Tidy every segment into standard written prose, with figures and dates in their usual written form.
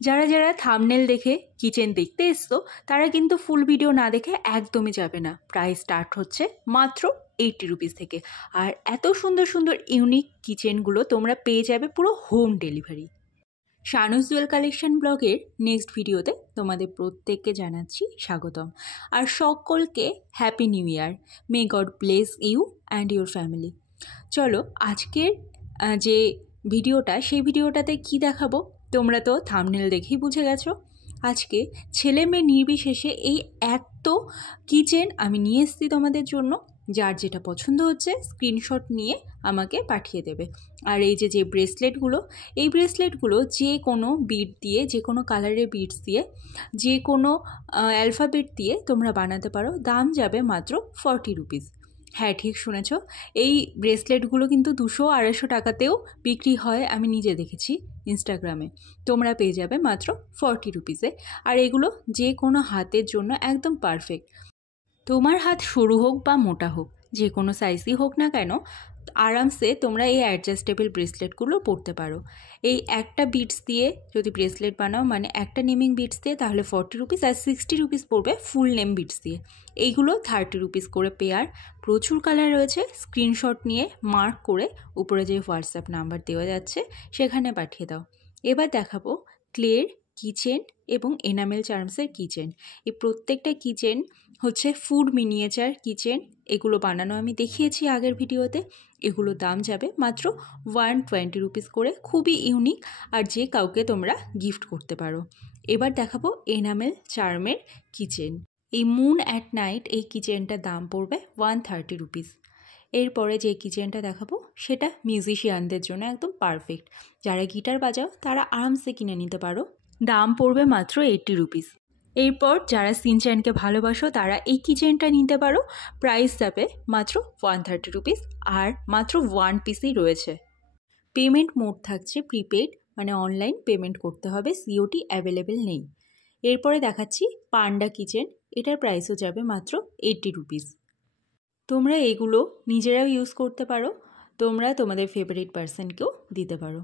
যারা যারা থাম্বনেল দেখে কিচেন দেখতে এসছো তারা কিন্তু ফুল ভিডিও না দেখে একদমই যাবে না। প্রাইস স্টার্ট হচ্ছে মাত্র 80 রুপিস থেকে। আর এত সুন্দর সুন্দর ইউনিক কিচেনগুলো তোমরা পেয়ে যাবে পুরো হোম ডেলিভারি। শানুস জুয়েল কালেকশন ব্লগের নেক্সট ভিডিওতে তোমাদের প্রত্যেককে জানাচ্ছি স্বাগতম। আর সকলকে happy new year. May God bless you and your family. চলো আজকের যে ভিডিওটা, সেই ভিডিওটাতে কি দেখাবো তোমরা তো থাম্বনেল দেখেই বুঝে গেছো। আজকে ছেলে মেয়ে নির্বিশেষে এই এত কিচেন আমি নিয়ে এসেছি তোমাদের জন্য। যার যেটা পছন্দ হচ্ছে স্ক্রিনশট নিয়ে আমাকে পাঠিয়ে দেবে। আর এই যে ব্রেসলেটগুলো, এই ব্রেসলেটগুলো যে কোনো বিট দিয়ে, যে কোনো কালারের বিটস দিয়ে, যে কোনো অ্যালফাবেট দিয়ে তোমরা বানাতে পারো। দাম যাবে মাত্র 40 রুপিস। হ্যাঁ, ঠিক শুনেছ, এই ব্রেসলেটগুলো কিন্তু 200-250 টাকাতেও বিক্রি হয়। আমি নিজে দেখেছি ইনস্টাগ্রামে। তোমরা পেয়ে যাবে মাত্র 40 রুপিসে। আর এগুলো যে কোনো হাতের জন্য একদম পারফেক্ট। তোমার হাত সরু হোক বা মোটা হোক, যে কোনো সাইজই হোক না কেন, আরামসে তোমরা এই অ্যাডজাস্টেবল ব্রেসলেটগুলো পরতে পারো। এই একটা বিটস দিয়ে যদি ব্রেসলেট বানাও, মানে একটা নেমিং বিটস দিয়ে, তাহলে 40 রুপিস। আর 60 রুপিস পড়বে ফুল নেম বিটস দিয়ে। এইগুলো 30 রুপিস করে পেয়ার। প্রচুর কালার রয়েছে। স্ক্রিনশট নিয়ে মার্ক করে উপরে যে হোয়াটসঅ্যাপ নাম্বার দেওয়া যাচ্ছে সেখানে পাঠিয়ে দাও। এবার দেখাবো ক্লের কিচেন এবং এনামেল চার্মসের কিচেন। এই প্রত্যেকটা কিচেন হচ্ছে ফুড মিনিয়েচার কিচেন। এগুলো বানানো আমি দেখিয়েছি আগের ভিডিওতে। এগুলো দাম যাবে মাত্র 120 রুপিস করে। খুবই ইউনিক, আর যে কাউকে তোমরা গিফট করতে পারো। এবার দেখাবো এনামেল চার্মের কিচেন। এই মুন অ্যাট নাইট এই কিচেনটার দাম পড়বে 130 রুপিস। এরপরে যে কিচেনটা দেখাবো সেটা মিউজিশিয়ানদের জন্য একদম পারফেক্ট। যারা গিটার বাজাও তারা আরামসে কিনে নিতে পারো। দাম পড়বে মাত্র 80 রুপিস। এরপর যারা সিনচ্যানকে ভালোবাসো তারা এই কিচেনটা নিতে পারো। প্রাইস যাবে মাত্র 130 রুপিস। আর মাত্র 1 পিসই রয়েছে। পেমেন্ট মোড থাকছে প্রিপেড, মানে অনলাইন পেমেন্ট করতে হবে, সিওটি অ্যাভেলেবেল নেই। এরপরে দেখাচ্ছি পান্ডা কিচেন। এটার প্রাইসও যাবে মাত্র 80 রুপিস। তোমরা এগুলো নিজেরাও ইউজ করতে পারো, তোমরা তোমাদের ফেভারিট পার্সনকেও দিতে পারো।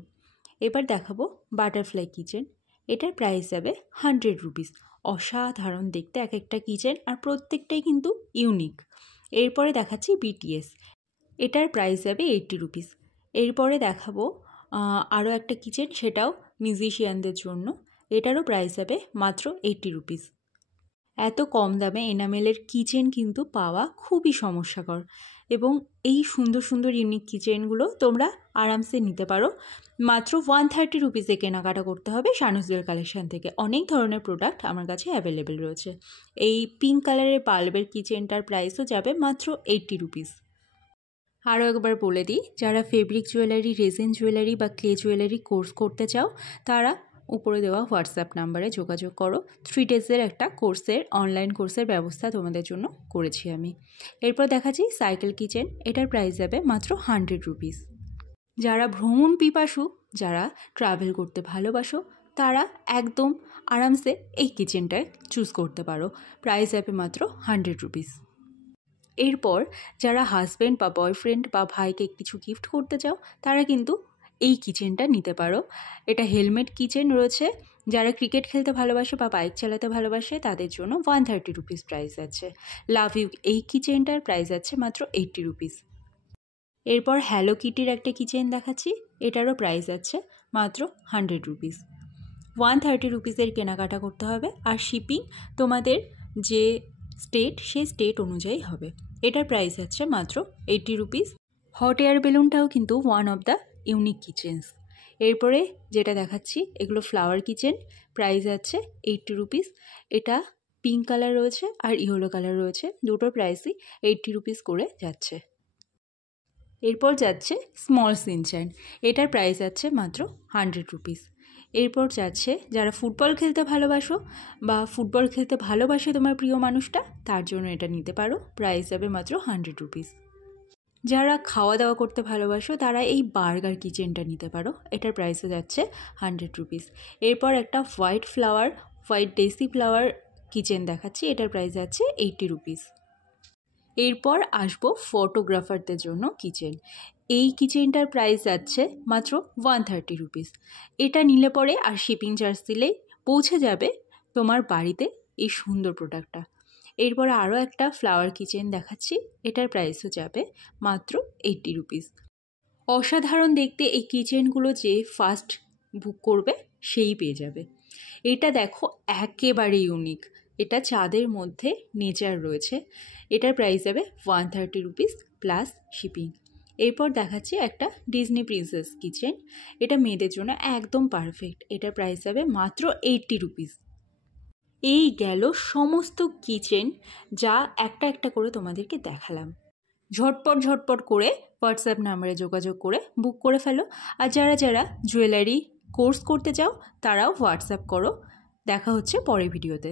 এবার দেখাবো বাটারফ্লাই কিচেন। এটার প্রাইস যাবে 100 রুপিস। অসাধারণ দেখতে এক একটা কিচেন, আর প্রত্যেকটাই কিন্তু ইউনিক। এরপরে দেখাচ্ছি বিটিএস। এটার প্রাইস যাবে 80 রুপিস। এরপরে দেখাবো আরও একটা কিচেন, সেটাও মিউজিশিয়ানদের জন্য। এটারও প্রাইস যাবে মাত্র 80 রুপিস। এত কম দামে এনামেলের কিচেন কিন্তু পাওয়া খুবই সমস্যাকর, এবং এই সুন্দর সুন্দর ইউনিক কিচেনগুলো তোমরা আরামসে নিতে পারো। মাত্র 130 রুপিসে কেনাকাটা করতে হবে শানুস জুয়েল কালেকশন থেকে। অনেক ধরনের প্রোডাক্ট আমার কাছে অ্যাভেলেবেল রয়েছে। এই পিঙ্ক কালারের বাল্বের কিচেনটার প্রাইসও যাবে মাত্র 80 রুপিস। আরও একবার বলে দিই, যারা ফেব্রিক জুয়েলারি, রেজিন জুয়েলারি বা ক্লে জুয়েলারি কোর্স করতে চাও তারা উপরে দেওয়া হোয়াটসঅ্যাপ নাম্বারে যোগাযোগ করো। 3 ডেজের একটা কোর্সের, অনলাইন কোর্সের ব্যবস্থা তোমাদের জন্য করেছি আমি। এরপর দেখাচ্ছি সাইকেল কিচেন। এটার প্রাইস যাবে মাত্র 100 রুপিস। যারা ভ্রমণ পিপাসু, যারা ট্রাভেল করতে ভালোবাসো, তারা একদম আরামসে এই কিচেনটায় চুজ করতে পারো। প্রাইস যাবে মাত্র 100 রুপিস। এরপর যারা হাজব্যান্ড বা বয়ফ্রেন্ড বা ভাইকে কিছু গিফট করতে চাও তারা কিন্তু এই কিচেনটা নিতে পারো। এটা হেলমেট কিচেন রয়েছে। যারা ক্রিকেট খেলতে ভালোবাসে বা বাইক চালাতে ভালোবাসে তাদের জন্য 130 রুপিস প্রাইস আছে। লাভ ইউ এই কিচেনটার প্রাইস আছে মাত্র 80 রুপিস। এরপর হ্যালো কিটির একটা কিচেন দেখাচ্ছি। এটারও প্রাইস আছে মাত্র 100 রুপিস। 130 রুপিসের কেনাকাটা করতে হবে, আর শিপিং তোমাদের যে স্টেট সেই স্টেট অনুযায়ী হবে। এটার প্রাইস আছে মাত্র 80 রুপিস। হট এয়ার বেলুনটাও কিন্তু one of the unique kitchens. এরপরে যেটা দেখাচ্ছি এগুলো ফ্লাওয়ার কিচেন। প্রাইস আছে 80 রুপিস। এটা পিঙ্ক কালার রয়েছে আর ইয়েলো কালার রয়েছে, দুটোর প্রাইসই 80 রুপিস করে যাচ্ছে। এরপর যাচ্ছে স্মল সিনচ্যান। এটার প্রাইস আছে মাত্র 100 রুপিস। এরপর যাচ্ছে যারা ফুটবল খেলতে ভালোবাসো বা ফুটবল খেলতে ভালোবাসে তোমার প্রিয় মানুষটা, তার জন্য এটা নিতে পারো। প্রাইস যাবে মাত্র 100 রুপিস। যারা খাওয়া দাওয়া করতে ভালোবাসো তারা এই বার্গার কিচেনটা নিতে পারো। এটার প্রাইসও যাচ্ছে 100 রুপিস। এরপর একটা হোয়াইট ডেসি ফ্লাওয়ার কিচেন দেখাচ্ছি। এটার প্রাইস যাচ্ছে 80 রুপিস। এরপর আসবো ফটোগ্রাফারদের জন্য কিচেন। এই কিচেনটার প্রাইস যাচ্ছে মাত্র 130 রুপিস। এটা নিলে পরে আর শিপিং চার্জ দিলেই পৌঁছে যাবে তোমার বাড়িতে এই সুন্দর প্রোডাক্টটা। এরপরে আরও একটা ফ্লাওয়ার কিচেন দেখাচ্ছি, এটার প্রাইসও যাবে মাত্র 80 রুপিস। অসাধারণ দেখতে এই কিচেনগুলো যে ফার্স্ট বুক করবে সেই পেয়ে যাবে। এটা দেখো একেবারে ইউনিক, এটা চাঁদের মধ্যে নেচার রয়েছে। এটার প্রাইস যাবে 130 রুপিস প্লাস শিপিং। এরপর দেখাচ্ছি একটা ডিজনি প্রিন্সেস কিচেন, এটা মেয়েদের জন্য একদম পারফেক্ট। এটার প্রাইস যাবে মাত্র 80 রুপিস। এই গেল সমস্ত কিচেন যা একটা একটা করে তোমাদেরকে দেখালাম। ঝটপট করে হোয়াটসঅ্যাপ নাম্বারে যোগাযোগ করে বুক করে ফেলো। আর যারা যারা জুয়েলারি কোর্স করতে চাও তারাও হোয়াটসঅ্যাপ করো। দেখা হচ্ছে পরের ভিডিওতে।